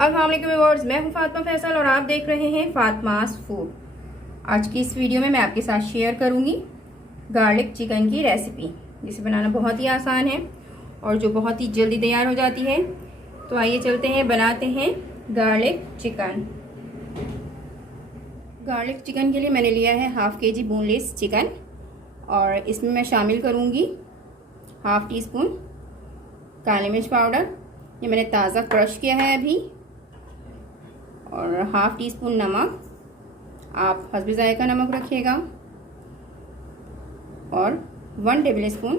अस्सलाम वालेकुम व्यूअर्स, मैं हूं फातिमा फैसल और आप देख रहे हैं फातिमास फूड। आज की इस वीडियो में मैं आपके साथ शेयर करूंगी गार्लिक चिकन की रेसिपी, जिसे बनाना बहुत ही आसान है और जो बहुत ही जल्दी तैयार हो जाती है। तो आइए चलते हैं, बनाते हैं गार्लिक चिकन। गार्लिक चिकन के लिए मैंने लिया है हाफ के जी बोनलेस चिकन और इसमें मैं शामिल करूंगी हाफ टी स्पून काली मिर्च पाउडर, ये मैंने ताज़ा क्रश किया है अभी, और हाफ टी स्पून नमक, आप हस्बे जायका नमक रखिएगा, और 1 टेबल स्पून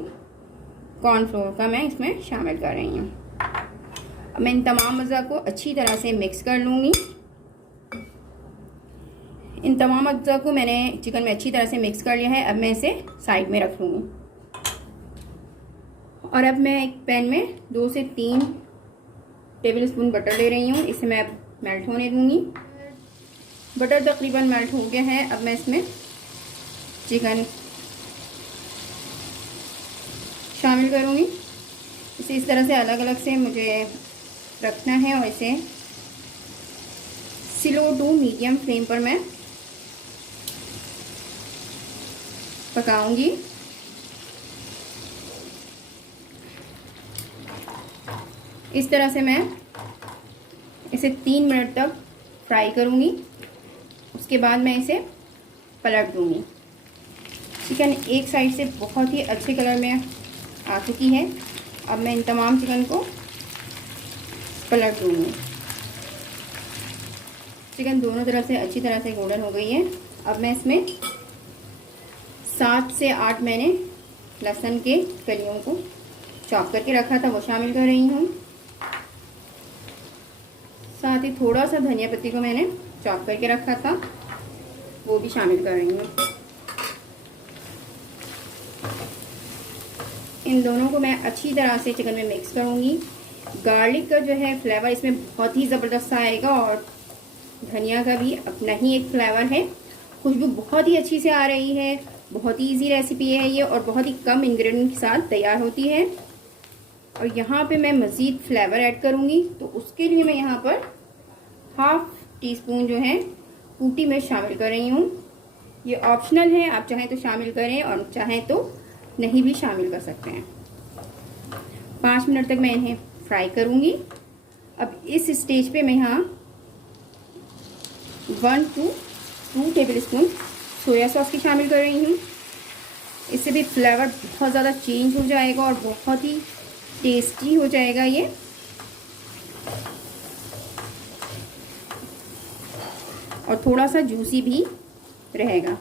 कॉर्नफ्लोर का मैं इसमें शामिल कर रही हूँ। अब मैं इन तमाम अज़ा को अच्छी तरह से मिक्स कर लूँगी। इन तमाम अज़ा को मैंने चिकन में अच्छी तरह से मिक्स कर लिया है। अब मैं इसे साइड में रख लूँगी और अब मैं एक पैन में 2 से 3 टेबल स्पून बटर ले रही हूँ। इसे मैं मेल्ट होने दूँगी। बटर तकरीबन मेल्ट हो गया है। अब मैं इसमें चिकन शामिल करूँगी। इसे इस तरह से अलग अलग से मुझे रखना है और इसे स्लो टू मीडियम फ्लेम पर मैं पकाऊंगी। इस तरह से मैं इसे 3 मिनट तक फ्राई करूंगी। उसके बाद मैं इसे पलट दूंगी। चिकन एक साइड से बहुत ही अच्छे कलर में आ चुकी है। अब मैं इन तमाम चिकन को पलट दूंगी। चिकन दोनों तरफ से अच्छी तरह से गोल्डन हो गई है। अब मैं इसमें 7 से 8 मैंने लहसुन के कलियों को चॉप करके रखा था, वो शामिल कर रही हूँ। साथ ही थोड़ा सा धनिया पत्ती को मैंने चॉप करके रखा था, वो भी शामिल कर रही हूँ। इन दोनों को मैं अच्छी तरह से चिकन में मिक्स करूँगी। गार्लिक का जो है फ्लेवर इसमें बहुत ही ज़बरदस्त आएगा और धनिया का भी अपना ही एक फ्लेवर है। खुशबू बहुत ही अच्छी से आ रही है। बहुत ही इजी रेसिपी है ये और बहुत ही कम इंग्रेडिएंट के साथ तैयार होती है। और यहाँ पे मैं मज़ीद फ्लेवर ऐड करूँगी, तो उसके लिए मैं यहाँ पर हाफ टी स्पून जो है कूटी मिर्च शामिल कर रही हूँ। ये ऑप्शनल है, आप चाहें तो शामिल करें और चाहें तो नहीं भी शामिल कर सकते हैं। 5 मिनट तक मैं इन्हें फ्राई करूँगी। अब इस स्टेज पे मैं यहाँ 1 to 2 table spoon soya sauce की शामिल कर रही हूँ। इससे भी फ्लेवर बहुत ज़्यादा चेंज हो जाएगा और बहुत ही टेस्टी हो जाएगा ये। और थोड़ा सा जूसी भी रहेगा।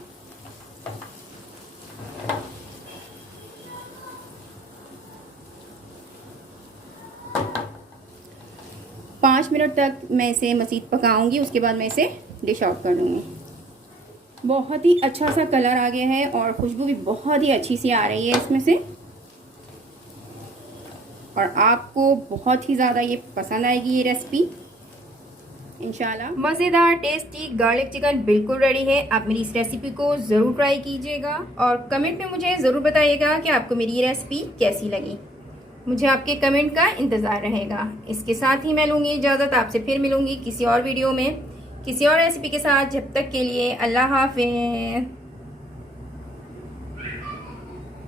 पाँच मिनट तक मैं इसे मज़ीद पकाऊंगी। उसके बाद मैं इसे डिश आउट कर लूँगी। बहुत ही अच्छा सा कलर आ गया है और खुशबू भी बहुत ही अच्छी सी आ रही है इसमें से, और आपको बहुत ही ज़्यादा ये पसंद आएगी ये रेसिपी इंशाल्लाह। मज़ेदार टेस्टी गार्लिक चिकन बिल्कुल रेडी है। आप मेरी इस रेसिपी को ज़रूर ट्राई कीजिएगा और कमेंट में मुझे ज़रूर बताइएगा कि आपको मेरी ये रेसिपी कैसी लगी। मुझे आपके कमेंट का इंतज़ार रहेगा। इसके साथ ही मैं लूँगी इजाज़त। आपसे फिर मिलूँगी किसी और वीडियो में किसी और रेसिपी के साथ। जब तक के लिए अल्लाह हाफ़िज़।